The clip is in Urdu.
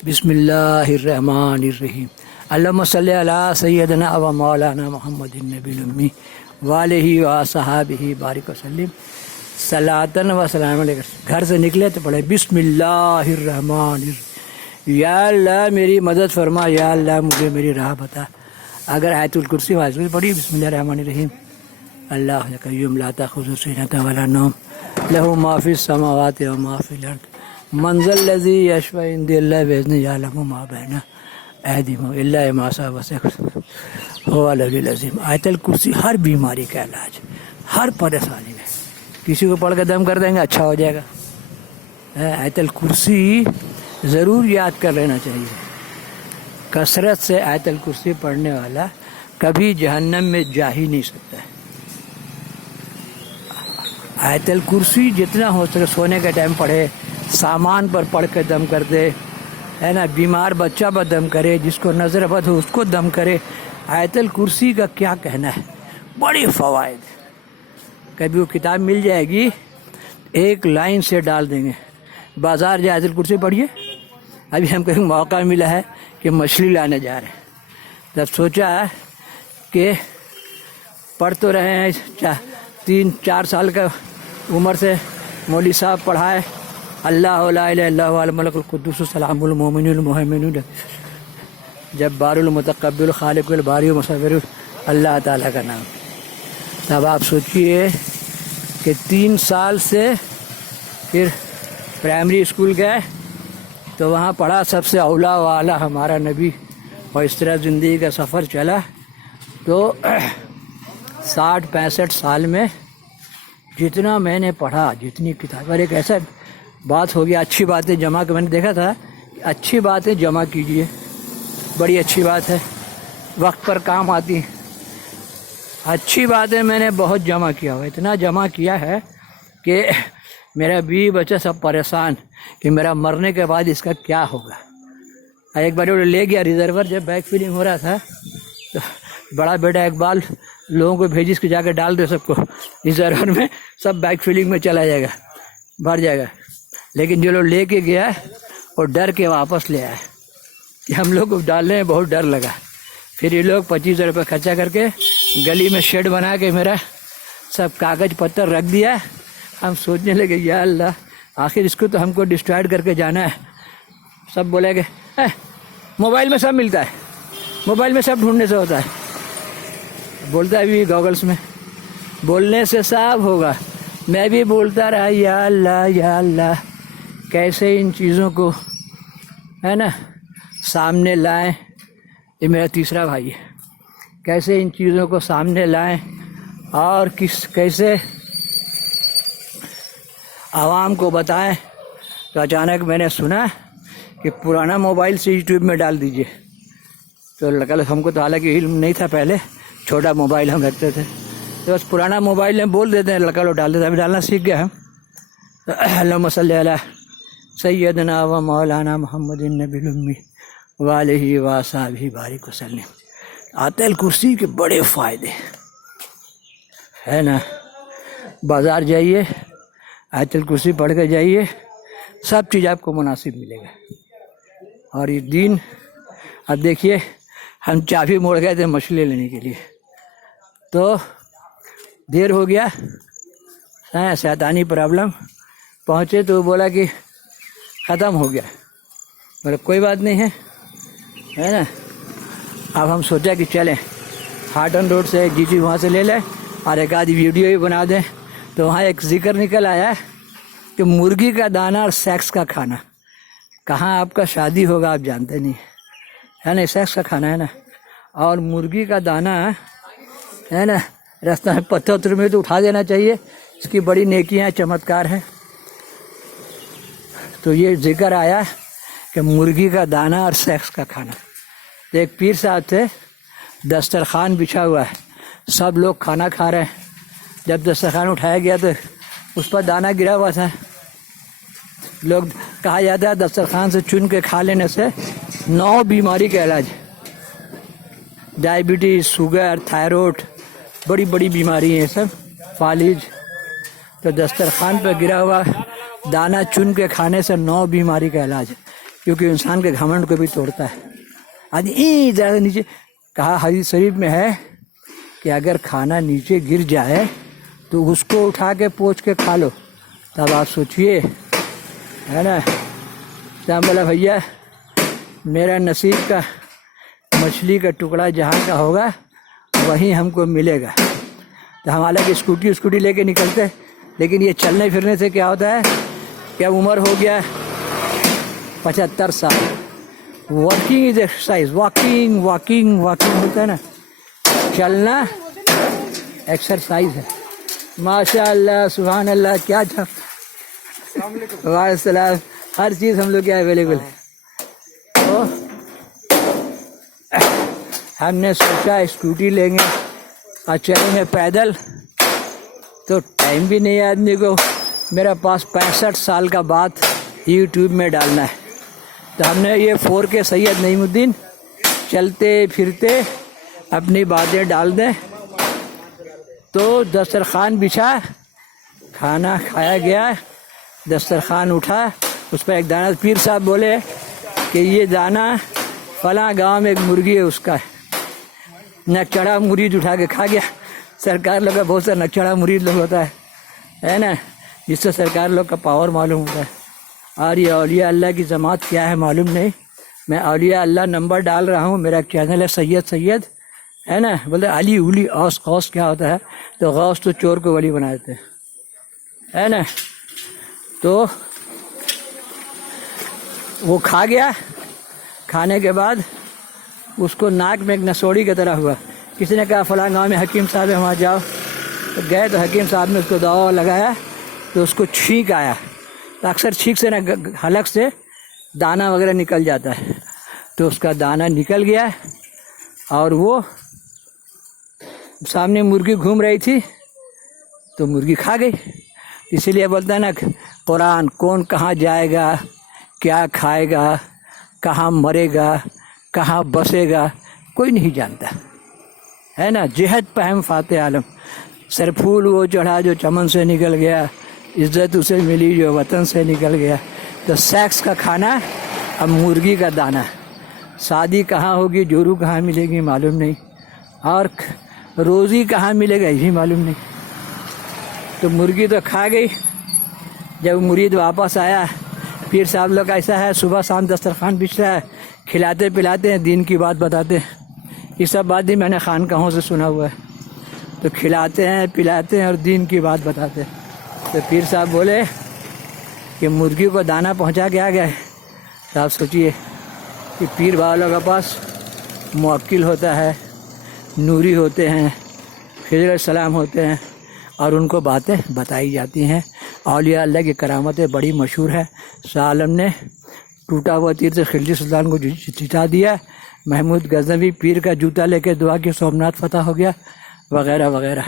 بسم اللہ الرحمن الرحیم اللہم صلی علی سیدنا و مولانا محمد النبی الامی وآلہ و صحابہ بارک وسلم صلاۃً و سلام علیہ۔ گھر سے نکلے تو پڑھے بسم اللہ الرحمن الرحیم، یا اللہ میری مدد فرما، یا اللہ مجھے میری راہ بتا۔ اگر آیت الکرسی واضح پڑھی بسم اللہ الرحمن الرحیم، اللہ قیوم لا تأخذہ سنۃ ولا نوم لہ ما فی السماوات و ما فی الارض من ذا الذی یشفع عنده الا باذنہ یعلم ما بین ایدیہم الا ما شاء وسع هو العلی العظیم۔ آیت الکرسی ہر بیماری کا علاج، ہر پریشانی میں۔ کسی کو پڑھ کے دم کر دیں گے اچھا ہو جائے گا۔ آیت الکرسی ضرور یاد کر لینا چاہیے۔ کثرت سے آیت الکرسی پڑھنے والا کبھی جہنم میں جا ہی نہیں سکتا ہے۔ آیت الکرسی جتنا ہو سکے سونے کے ٹائم پڑھے، سامان پر پڑھ کے دم کر دے، ہے نا، بیمار بچہ پر دم کرے، جس کو نظر بد ہو اس کو دم کرے۔ آیت الکرسی کا کیا کہنا ہے، بڑی فوائد۔ کبھی وہ کتاب مل جائے گی، ایک لائن سے ڈال دیں گے، بازار جائے آیت الکرسی پڑھیے۔ ابھی ہم کو ایک موقع ملا ہے کہ مچھلی لانے جا رہے ہیں، جب سوچا کہ پڑھ تو رہے ہیں 3-4 سال کا عمر سے مولوی صاحب پڑھائے، اللہ لا الہ الا هو الملک القدوس السلام المؤمن المہیمن، جب بار المتکبر الخالق الباری مصور اللہ تعالیٰ کا نام۔ تب آپ سوچئے کہ 3 سال سے پھر پرائمری اسکول گئے تو وہاں پڑھا سب سے اولا و اعلیٰ ہمارا نبی، اور اس طرح زندگی کا سفر چلا تو 60-65 سال میں جتنا میں نے پڑھا، جتنی کتاب، اور ایک ایسا بات ہو گیا، اچھی باتیں جمع کہ میں نے دیکھا تھا کہ اچھی باتیں جمع کیجیے، بڑی اچھی بات ہے، وقت پر کام آتی ہیں۔ اچھی باتیں میں نے بہت جمع کیا ہوا، اتنا جمع کیا ہے کہ میرا بیوی بچہ سب پریشان کہ میرا مرنے کے بعد اس کا کیا ہوگا۔ ایک بار وہ لے گیا ریزرور، جب بیک فلنگ ہو رہا تھا تو بڑا بیٹا اقبال لوگوں کو بھیجی اس کے جا کے ڈال دے سب کو ریزرور میں، سب بیک فلنگ میں چلا جائے گا، بھر جائے گا۔ لیکن جو لوگ لے کے گیا وہ ڈر کے واپس لے آئے کہ ہم لوگ کو ڈالنے میں بہت ڈر لگا۔ پھر یہ لوگ 25 روپے خرچہ کر کے گلی میں شیڈ بنا کے میرا سب کاغذ پتر رکھ دیا۔ ہم سوچنے لگے یا اللہ آخر اس کو تو ہم کو ڈسٹرائڈ کر کے جانا ہے۔ سب بولے کہ موبائل میں سب ملتا ہے، موبائل میں سب ڈھونڈنے سے ہوتا ہے، بولتا ہے بھی گوگلس میں، بولنے سے سب ہوگا۔ میں بھی بولتا رہا یا اللہ کیسے ان چیزوں کو، ہے نا، سامنے لائیں۔ یہ میرا تیسرا بھائی ہے، کیسے ان چیزوں کو سامنے لائیں اور کیسے عوام کو بتائیں۔ تو اچانک میں نے سنا کہ پرانا موبائل سے یوٹیوب میں ڈال دیجئے، تو لگا ہم کو تو حالانکہ علم نہیں تھا، پہلے چھوٹا موبائل ہم رکھتے تھے تو بس پرانا موبائل میں بول دیتے ہیں، لڑکا لوگ ڈال دیتے ہیں، ابھی ڈالنا سیکھ گیا ہم۔ اللہم صلی علی سیدنا و مولانا محمد النبی الامی وآلہ و صحابہ بارک وسلم۔ آیت الکرسی کے بڑے فائدے ہے نا۔ بازار جائیے، آیت الکرسی پڑھ کے جائیے، سب چیز آپ کو مناسب ملے گا۔ اور یہ دین، اب دیکھیے ہم چابی موڑ گئے تھے مچھلی لینے کے لیے، تو دیر ہو گیا، شیطانی پرابلم، پہنچے تو بولا کہ ختم ہو گیا۔ بولے کوئی بات نہیں ہے نا۔ اب ہم سوچا کہ چلیں ہارٹن روڈ سے ایک جی وہاں سے لے لیں اور ایک آدھی ویڈیو بھی بنا دیں۔ تو وہاں ایک ذکر نکل آیا کہ مرغی کا دانہ اور سیکس کا کھانا۔ کہاں آپ کا شادی ہوگا آپ جانتے نہیں، ہے نا، سیکس کا کھانا ہے نا، اور مرغی کا دانہ ہے نا، راستہ میں پتھر میں تو اٹھا دینا چاہیے، اس کی بڑی نیکیاں چمتکار ہیں۔ تو یہ ذکر آیا کہ مرغی کا دانہ اور سیکس کا کھانا۔ تو ایک پیر صاحب تھے، دسترخوان بچھا ہوا ہے، سب لوگ کھانا کھا رہے ہیں۔ جب دسترخوان اٹھایا گیا تو اس پر دانہ گرا ہوا تھا۔ لوگ کہا جاتا ہے دسترخوان سے چن کے کھا لینے سے 9 بیماری کا علاج، ڈائبٹیز، شوگر، تھائرائڈ، بڑی بڑی بیماری ہیں سب، فالج۔ تو دسترخوان پہ گرا ہوا دانہ چن کے کھانے سے 9 بیماری کا علاج ہے۔ کیونکہ انسان کے گھمنڈ کو بھی توڑتا ہے. آدمی زیادہ نیچے کہا حدیث شریف میں ہے کہ اگر کھانا نیچے گر جائے تو اس کو اٹھا کے پوچھ کے کھا لو. تب آپ سوچئے ہے نا. تو بولا بھیا میرا نصیب کا مچھلی کا ٹکڑا جہاں کا ہوگا وہیں ہم کو ملے گا. تو ہم حالانکہ اسکوٹی لے کے نکلتے، لیکن یہ چلنے پھرنے سے کیا ہوتا ہے کہ اب عمر ہو گیا 75 سال. Walking is exercise. واکنگ ہوتا ہے نا، چلنا ایکسرسائز ہے. ماشاء اللہ سبحان اللہ. کیا تھا؟ وعلیکم السلام. ہر چیز ہم لوگ کیا اویلیبل ہے. تو ہم نے سوچا اسکوٹی لیں گے اور چلیں گے پیدل، تو ٹائم بھی نہیں ہے آدمی کو. میرا پاس 65 سال کا بات یوٹیوب میں ڈالنا ہے. تو ہم نے یہ 4K سید نعیم الدین چلتے پھرتے اپنی باتیں ڈال دیں. تو دسترخوان بچھا، کھانا کھایا گیا، دسترخوان اٹھا، اس پہ ایک دانہ. پیر صاحب بولے کہ یہ دانہ فلاں گاؤں میں ایک مرغی ہے اس کا ہے. نکچڑا مرید اٹھا کے کھا گیا. سرکار لوگ کا بہت سا نکچڑا مرید لوگ ہوتا ہے نا، جس سے سرکار لوگ کا پاور معلوم ہوتا ہے. اور یہ اولیاء اللہ کی جماعت کیا ہے معلوم نہیں. میں اولیاء اللہ نمبر ڈال رہا ہوں. میرا چینل ہے سید ہے نا. بولتے علی اولی اوس غوث کیا ہوتا ہے؟ تو غوث تو چور کو ولی بنا دیتے ہے نا. تو وہ کھا گیا. کھانے کے بعد اس کو ناک میں ایک نسوڑی کی طرح ہوا. کسی نے کہا فلاں گاؤں میں حکیم صاحب ہے وہاں جاؤ. تو گئے تو حکیم صاحب نے اس کو دوا لگایا تو اس کو چھینک آیا. تو اکثر چھینک سے نا حلق سے دانہ وغیرہ نکل جاتا ہے. تو اس کا دانہ نکل گیا اور وہ سامنے مرغی گھوم رہی تھی تو مرغی کھا گئی. اسی لیے بولتا ہے نا قرآن، کون کہاں جائے گا، کیا کھائے گا، کہاں مرے گا، کہاں بسے گا، کوئی نہیں جانتا ہے نا. جہد پہم فاتح عالم. سر پھول وہ چڑھا جو چمن سے نکل گیا، عزت اسے ملی جو وطن سے نکل گیا. تو سیکس کا کھانا اب مرغی کا دانہ. شادی کہاں ہوگی، جورو کہاں ملے گی معلوم نہیں، اور روزی کہاں ملے گا یہ معلوم نہیں. تو مرغی تو کھا گئی. جب مرید واپس آیا، پیر صاحب لوگ ایسا ہے صبح شام دسترخوان بچھ رہا ہے، کھلاتے پلاتے ہیں، دین کی بات بتاتے ہیں. یہ سب بات بھی میں نے خانقاہوں سے سنا ہوا ہے. تو کھلاتے ہیں پلاتے ہیں اور دین کی بات بتاتے ہیں. تو پیر صاحب بولے کہ مرغی کو دانہ پہنچا کے آ گئے. تو آپ سوچیے کہ پیر والوں کے پاس موکل ہوتا ہے، نوری ہوتے ہیں، خضر السلام ہوتے ہیں، اور ان کو باتیں بتائی جاتی ہیں. اولیاء اللہ کی کرامتیں بڑی مشہور ہے. شاہ عالم نے ٹوٹا ہوا تیر سے خلجی سلطان کو جتا دیا. محمود غزنوی پیر کا جوتا لے کے دعا کی سومنات فتح ہو گیا، وغیرہ وغیرہ.